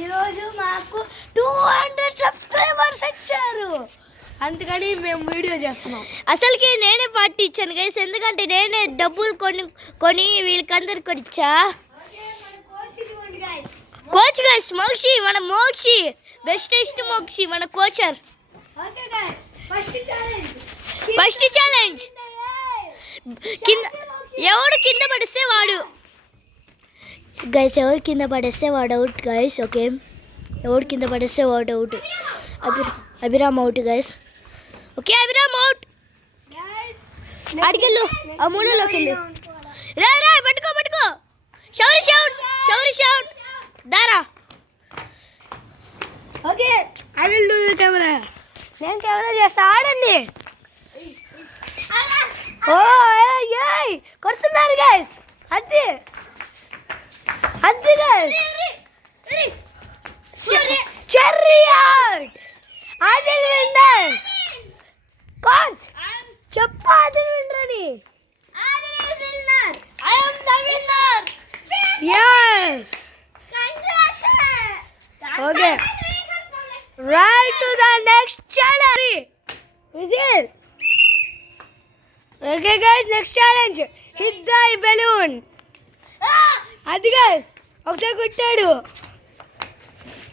ఈరోజు మాకు 200 సబ్స్క్రైబర్స్ వచ్చారు, అందుకని మేము వీడియో చేస్తున్నాం. అసలుకి నేనే పార్టీ ఇచ్చాను గైస్, ఎందుకంటే నేనే డబ్బులు కొని వీళ్ళకందరికి కొనిచ్చా. కోచ్ గైస్ మోక్షి, మన మోక్షి బెస్ట్ మోక్షి మన కోచర్. ఫస్ట్ ఛాలెంజ్ కింద ఎవడు కింద పడిస్తే వాడు గైస్, ఎవరు కింద పడేస్తే వాడు అవుట్ గైస్. ఓకే, ఎవడు కింద పడేస్తే వాడు out. Abhiram out guys. Okay Abhiram out. అడిగెళ్ళు, ఆ మూడలోకి వెళ్ళు. రా రా, పట్టుకో. షౌరి షౌట్ దారా. Okay, I will do the camera. నేను కెమెరా చేస్తా, ఆడండి. ఓ ఏయ్ కొడుతున్నారు గైస్, అది guys. Cherry out. Adil winner. Coach చెప్పు, ఆదిల్ విన్నర్ అని. I am the winner. yes okay, right to the next challenge. Vijay. Okay guys, next challenge, hit the balloon. అది గైస్ ఒకసారి కొట్టాడు.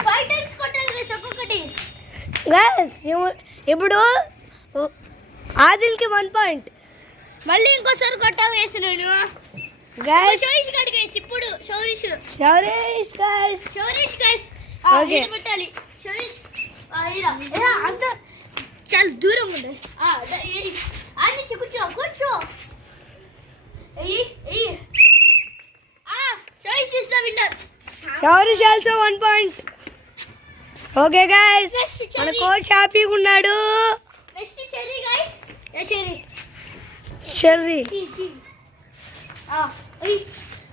5 times కొట్టాలి గైస్ ఒక్కొక్కటి. గైస్ ఇప్పుడు ఆదిల్కి 1 పాయింట్. మళ్ళీ ఇంకోసారి కొట్టాలి గైస్. నేను గైస్ షౌరీష్ గాడి గైస్, ఇప్పుడు షౌరీష్ గైస్. ఓకే కొట్టాలి షౌరీష్. ఇలా అంత చాలా దూరం ఉంది. ఆడి కూర్చో. Shourish is the winner. Shourish also 1 point. Okay guys, మన కోచ్ హ్యాపీగా ఉన్నాడు. Next Cherry guys. చెర్రీ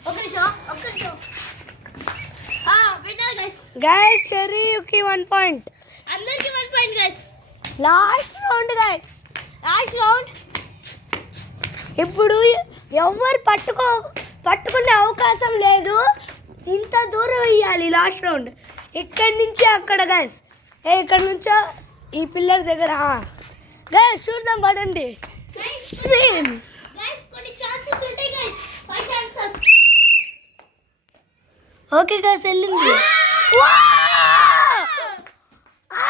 ఒక్క నిమిషం. Winner guys. గైస్ చెర్రీకి 1 పాయింట్. అందరికి 1 point guys. Last round guys, last round. ఇప్పుడు ఎవరు పట్టుకునే అవకాశం లేదు, ఇంత దూరం వేయాలి లాస్ట్ రౌండ్. ఇక్కడి నుంచి అక్కడ గైస్, ఇక్కడ నుంచో ఈ పిల్లర్ దగ్గర. గైస్ చూద్దాం, పడండి. ఓకే గైస్, వెళ్ళింది.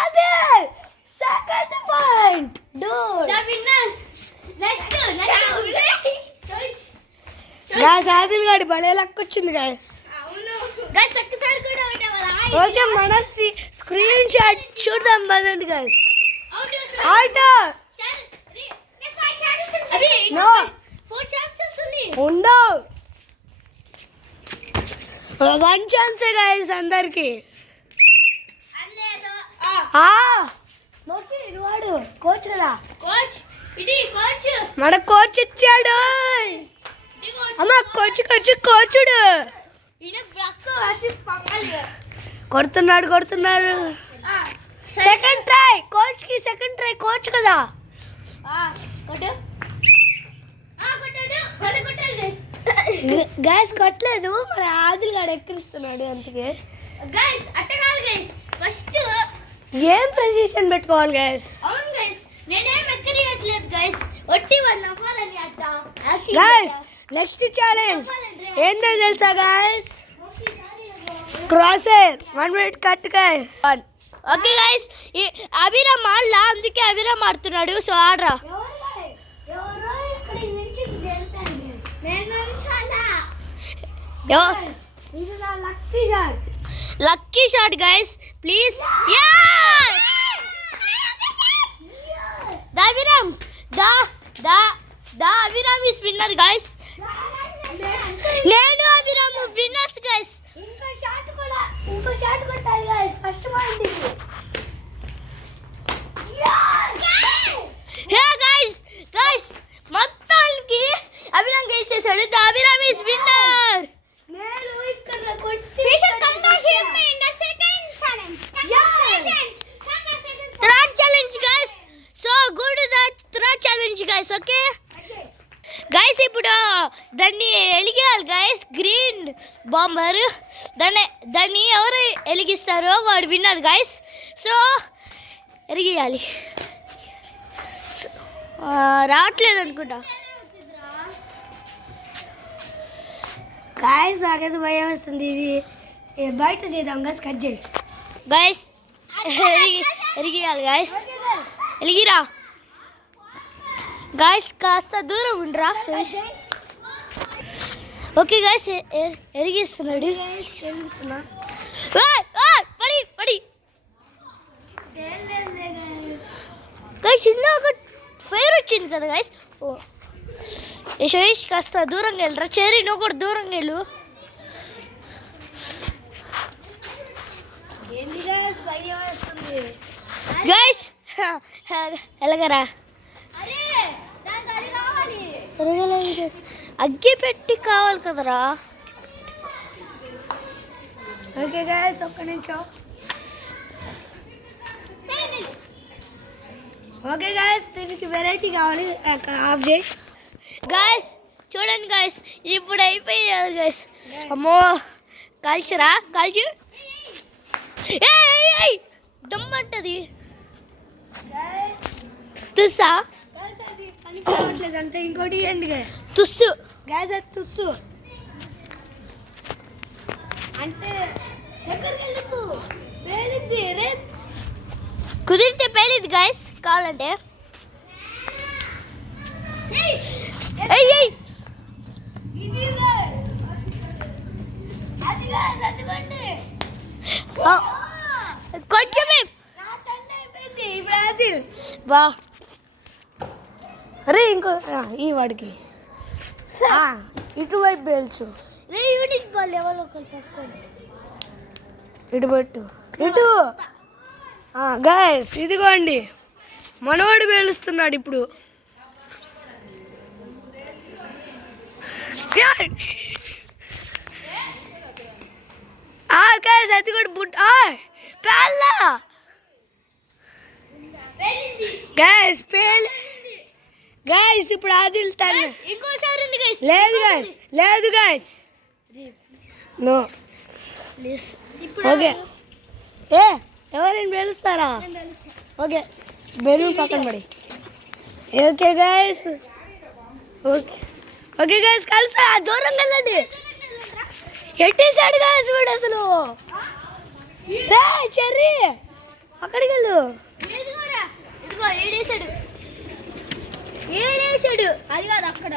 అదే second point. Dude guys, Adil గాడి భలే లక్ వచ్చింది గైస్. ఓకే, మన స్క్రీన్ షాట్ చూద్దాం పదండి గైస్. అవుట్. నో ఉండవు, 1 ఛాన్సే గైస్ అందరికి. వాడు కోచ్ కదా, మన కోచ్ ఇచ్చాడు. అమ్మ కోచుడు కొడుతున్నారు. సెకండ్ ట్రై కోచ్ కదా. గైస్ కొట్టలేదు, మన ఆదిల్ గాడు ఎక్కిరిస్తున్నాడు. అందుకే ఏం ప్రెసిషన్ పెట్టుకోవాలి గైస్. గైస్ నెక్స్ట్ ఛాలెంజ్ ఏంటో తెలుసా గైస్? క్రాసర్ 1 minute cut guys. Okay guys, Abhiram ఆడలా, అందుకే అభిరామ్ ఆడుతున్నాడు. సో ఆడరా. Lucky shot guys, please. Abhiram Abhiram is winner guys. నేను అభిరామ్ విన్నర్స్ గైస్. ఇంకో షాట్ కొట్టాలి గైస్, ఫస్ట్ పాయింట్. గైస్ మొత్తానికి అభిరామ్ గెలిచేసాడు. Abhiram is winner. నేను ఇక్కడ కొట్టి third challenge guys. So good third challenge guys. Okay guys, ఇప్పుడు దాన్ని ఎలిగేయాలి గైస్. గ్రీన్ బాంబర్ దాన్ని ఎవరు వెలిగిస్తారో వాడు విన్నారు గైస్. సో ఎరిగియాలి. రావట్లేదు అనుకుంటా గాయస్. నాకైతే భయం వేస్తుంది. ఇది బయట చేద్దాం గైస్. కట్ చేయి గైస్. ఎరిగియాలి గైస్. ఎలిగిరా గైస్. కాస్త దూరం ఉండరా. ఓకే గైస్, ఎరిగిస్తున్నాడు. పడి పడి గైస్. ఇందాక ఫైర్ వచ్చింది కదా గైస్. ఓ యశోష్ కాస్త దూరంగా వెళ్ళరా. చెరీ నువ్వు కూడా దూరంగా వెళ్ళు. గైస్ ఎలాగరా. అగ్గి పెట్టి కావాలి కదరా. ఓకే గైస్, ఒక్క నిమిషం. ఓకే గైస్, దీనికి వెరైటీ కావాలి. ఆఫ్ చేయి గైస్. చూడండి గైస్, ఇప్పుడు అయిపోయింది గైస్. అమ్మో కాల్చరా. కాల్చు. దమ్మంటది తుస్సా. అంటే ఇంకోటి ఇవ్వండి తుస్సు గ్యాస్. అది తుస్సు అంటే దగ్గరికి పేలిద్ది. కుదిరితే పేలిద్ది గైస్. కావాలంటే కొంచెమే బా. అరే ఇంకో ఈ వాడికి ఇటువైపు పేల్చు. యూనిట్ బాల్ ఎవరో ఒకరు పట్టుకోండి. ఇటు పెట్టు. ఇటు గైస్, ఇదిగోండి మనవాడు పేలుస్తున్నాడు ఇప్పుడు. గైస్ అది కూడా బుట్ పేల్లా. గైస్ గైస్ ఇప్పుడు ఆదిల్తాను. ఇంకోసారి ఉంది గైస్. లేదు గైస్, లేదు గైస్, నో. ఓకే ఎవరైనా పేలుస్తారా? ఓకే బెలూన్ పక్కన పడి. Okay guys. Okay okay guys, కలిసి దూరం వెళ్ళండి. ఎట్టేసాడు గైస్ వీడు అసలు. చెర్రీ అక్కడికి వెళ్ళు. ఏడేసాడు. అది కాదు అక్కడ.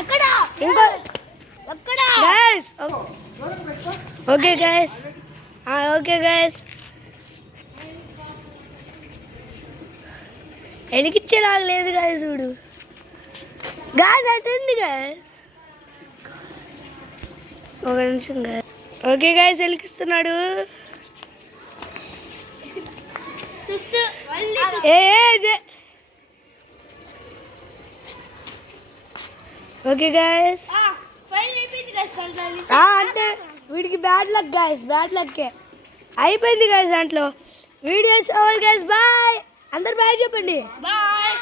ఎక్కడ ఇంకో ఎక్కడ guys. Okay guys. Okay guys, వెలికిచ్చేలాగా లేదు గైస్ చూడు. గాయస్ అటెంది గైస్. ఒక నిమిషం గైస్. ఓకే గైస్, వెలికిస్తున్నాడు. ఓకే గైస్, అంటే వీడికి బ్యాడ్ లక్ గైస్. బ్యాడ్ లక్కే అయిపోయింది గైస్ దాంట్లో. Videos over guys. బాయ్. అందరు బాయ్ చెప్పండి. బాయ్.